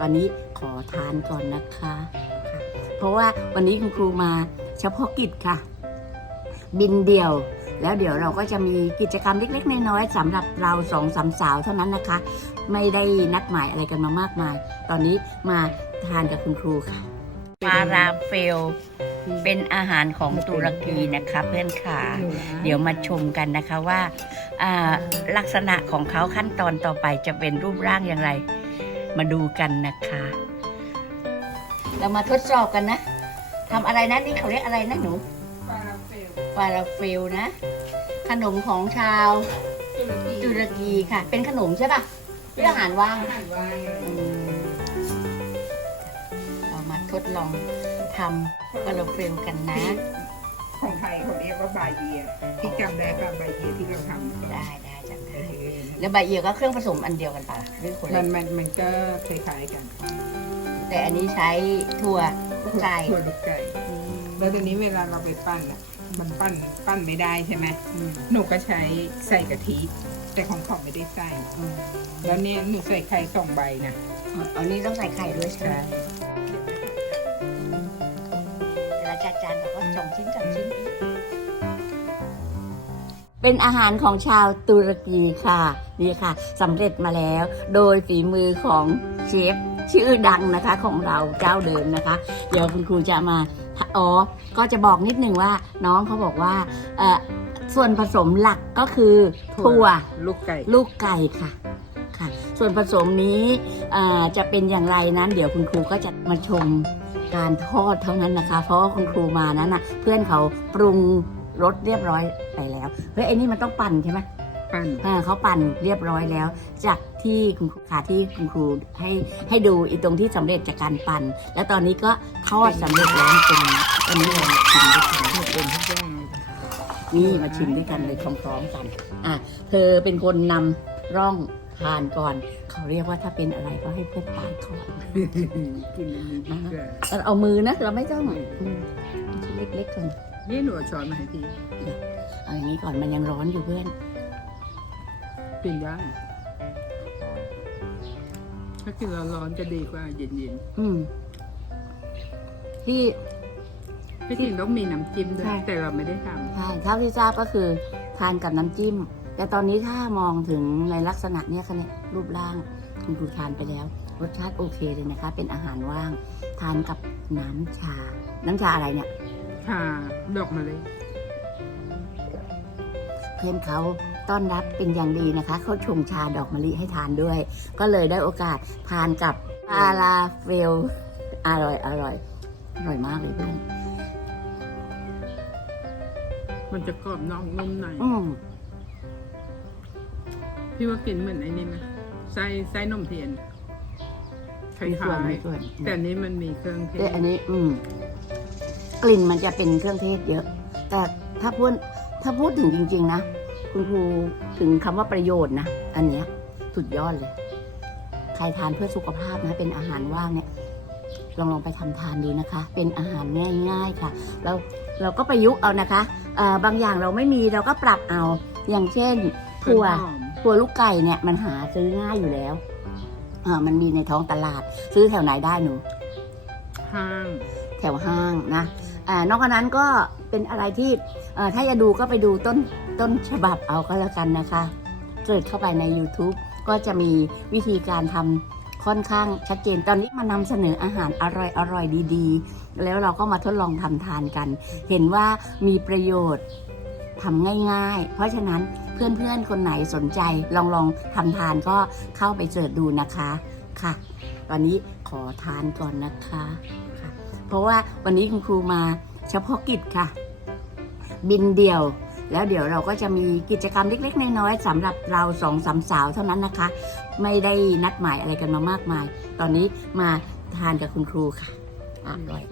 ตอนนี้ขอทานก่อนนะคะ เพราะว่าวันนี้คุณครูมาเฉพาะกิจค่ะ บินเดี่ยว แล้วเดี๋ยวเราก็จะมีกิจกรรมเล็ก ๆ น้อยๆสำหรับเราสองสามสาวเท่านั้นนะคะ ไม่ได้นัดหมายอะไรกันมามากมาย ตอนนี้มาทานกับคุณครูค่ะปาราเฟลเป็นอาหารของตุรกีนะคะเพื่อนค่ะเดี๋ยวมาชมกันนะคะว่าลักษณะของเขาขั้นตอนต่อไปจะเป็นรูปร่างอย่างไร มาดูกันนะคะ เรามาทดสอบกันนะทำอะไรนะนี่เขาเรียกอะไรนะหนูปลาเฟลปาราเฟลนะ ขนมของชาวตุรกีค่ะ เป็นขนมใช่ปะเป็นอาหารว่างอาหารว่างอืมเรามาทดลองทำปาราเฟลกันนะของไทย เขาเรียกว่าบาเยียที่จำได้ป่ะบาเยียที่เราทำได้ได้จำได้แล้วใบเอียก็เครื่องผสมอันเดียวกันปะหรือคนมัละนมันมันก็คล้ายๆกันแต่อันนี้ใช้ถั่วไก่ถั่วลูกไก่แล้วตอนนี้เวลาเราไปปั้นอะ มันปั้นปั้นไม่ได้ใช่ไหมอืมหนูก็ใช้ใส่กะทิแต่ของเขาไม่ได้ใส่อืมแล้วเนี่ยหนูใส่ไข่สองใบนะอ๋ออันนี้ต้องใส่ไข่ด้วยใช่ไหมเวลาจัดจานเราก็สองชิ้นสองชิ้น เป็นอาหารของชาวตุรกีค่ะ นี่ค่ะสำเร็จมาแล้ว โดยฝีมือของเชฟชื่อดังนะคะของเราเจ้าเดิมนะคะ เดี๋ยวคุณครูจะมาอ๋อก็จะบอกนิดนึงว่าน้องเขาบอกว่าเอ่อส่วนผสมหลักก็คือถั่วลูกไก่ลูกไก่ค่ะค่ะ ส่วนผสมนี้อ่าจะเป็นอย่างไรนั้น เดี๋ยวคุณครูก็จะมาชมการทอดเท่านั้นนะคะ เพราะว่าคุณครูมานั้นน่ะเพื่อนเขาปรุง รสเรียบร้อยไปแล้วเฮ้ยไอ้นี่มันต้องปั่นใช่ไหมปั้นอ่าเขาปั่นเรียบร้อยแล้ว จากที่คุณครูค่ะที่คุณครูให้ให้ดูอีตรงที่สำเร็จจากการปั่น แล้วตอนนี้ก็ทอดสำเร็จแล้วเป็นตอนนี้เรามาชิมด้วยกันเป็นทุกอย่างเลยนี่มาชิมด้วยกันเลยพร้อมๆกัน อะเธอเป็นคนนำร่องทานก่อน เขาเรียกว่าถ้าเป็นอะไรก็ให้เพื่อนทานก่อน กินอันนี้ดีกว่าเราเอามือนะ เราไม่ต้องอืมชิ้นเล็กๆก่อน นี่หนูเอาช้อนมาให้พี่เอาอย่างนี้ก่อนมันยังร้อนอยู่เพื่อนกินได้ถ้ากินร้อนๆจะดีกว่าเย็นอืมที่ๆที่จริงต้องมีน้ำจิ้มด้วย ใช่ แต่เราไม่ได้ทใช่เท่าที่ทราบก็คือทานกับน้ำจิ้ม แต่ตอนนี้ถ้ามองถึงในลักษณะเนี้ยค่ะเนี่ยรูปร่างคุณครูทานไปแล้ว รสชาติโอเคเลยนะคะ เป็นอาหารว่าง ทานกับน้ำชา น้ำชาอะไรเนี่ยำ ค่ะดอกมะลิเพื่อนเขาต้อนรับเป็นอย่างดีนะคะ เขาชงชาดอกมะลิให้ทานด้วย ก็เลยได้โอกาสทานกับปาลาเฟลอร่อยอร่อยอร่อยมากเลยเพื่อนมันจะกรอบนอกนุ่มในอืมพี่ว่ากินเหมือนไอ้นี่ไหมไส้ไส้นมเทียนคล้มีส่วนายมีส่วนๆแต่อันนี้มันมีเครื่องเทแต่ศอันนี้ อืม กลิ่นมันจะเป็นเครื่องเทศเยอะ แต่ถ้าพูดถ้าพูดถึงจริง ๆ นะ คุณครูถึงคำว่าประโยชน์นะ อันเนี้ยสุดยอดเลย ใครทานเพื่อสุขภาพนะ เป็นอาหารว่างเนี่ยลองลองไปทำทานดูนะคะ เป็นอาหารง่ายๆค่ะ แล้วเราก็ประยุกต์เอานะคะเอ่อบางอย่างเราไม่มีเราก็ปรับเอา อย่างเช่นถั่วหอมถั่วลูกไก่เนี่ยมันหาซื้อง่ายอยู่แล้วอ่ามันมีในท้องตลาด ซื้อแถวไหนได้หนู ห้างแถวห้างนะอ่านอกจากนั้นก็เป็นอะไรที่เอ่อถ้าจะดูก็ไปดูต้นต้นฉบับเอาก็แล้วกันนะคะเกิดเข้าไปใน YouTube ก็จะมีวิธีการทำค่อนข้างชัดเจน ตอนนี้มานำเสนออาหารอร่อยอร่อยดีๆ แล้วเราก็มาทดลองทำทานกัน เห็นว่ามีประโยชน์ทำง่าย ๆ เพราะฉะนั้นเพื่อนๆ คนไหนสนใจลองลองทำทานก็เข้าไปเสิร์ชดูนะคะค่ะ ตอนนี้ขอทานก่อนนะคะค่ะ เพราะว่าวันนี้คุณครูมาเฉพาะกิจค่ะ บินเดี่ยว แล้วเดี๋ยวเราก็จะมีกิจกรรมเล็ก ๆ น้อยๆสำหรับเราสองสามสาวเท่านั้นนะคะ ไม่ได้นัดหมายอะไรกันมามากมาย ตอนนี้มาทานกับคุณครูค่ะอร่อย